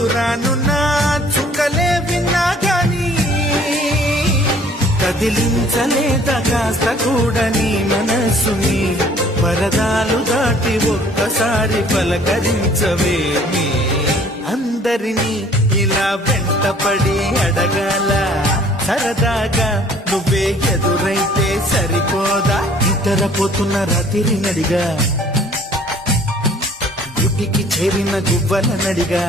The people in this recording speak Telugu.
దూరానున్న చుక్కలే విన్నా గాని కదిలించలేద కాస్త కూడా నీ మనసుని పరదాలు దాటి ఒక్కసారి పలకరించవేమి అందరినీ ఇలా వెంటపడి అడగాల సరదాగా నువ్వే ఎదురైతే సరిపోదా నిద్రపోతున్న రాత్రి నడిగా గుడికి చేరిన గువ్వల నడిగా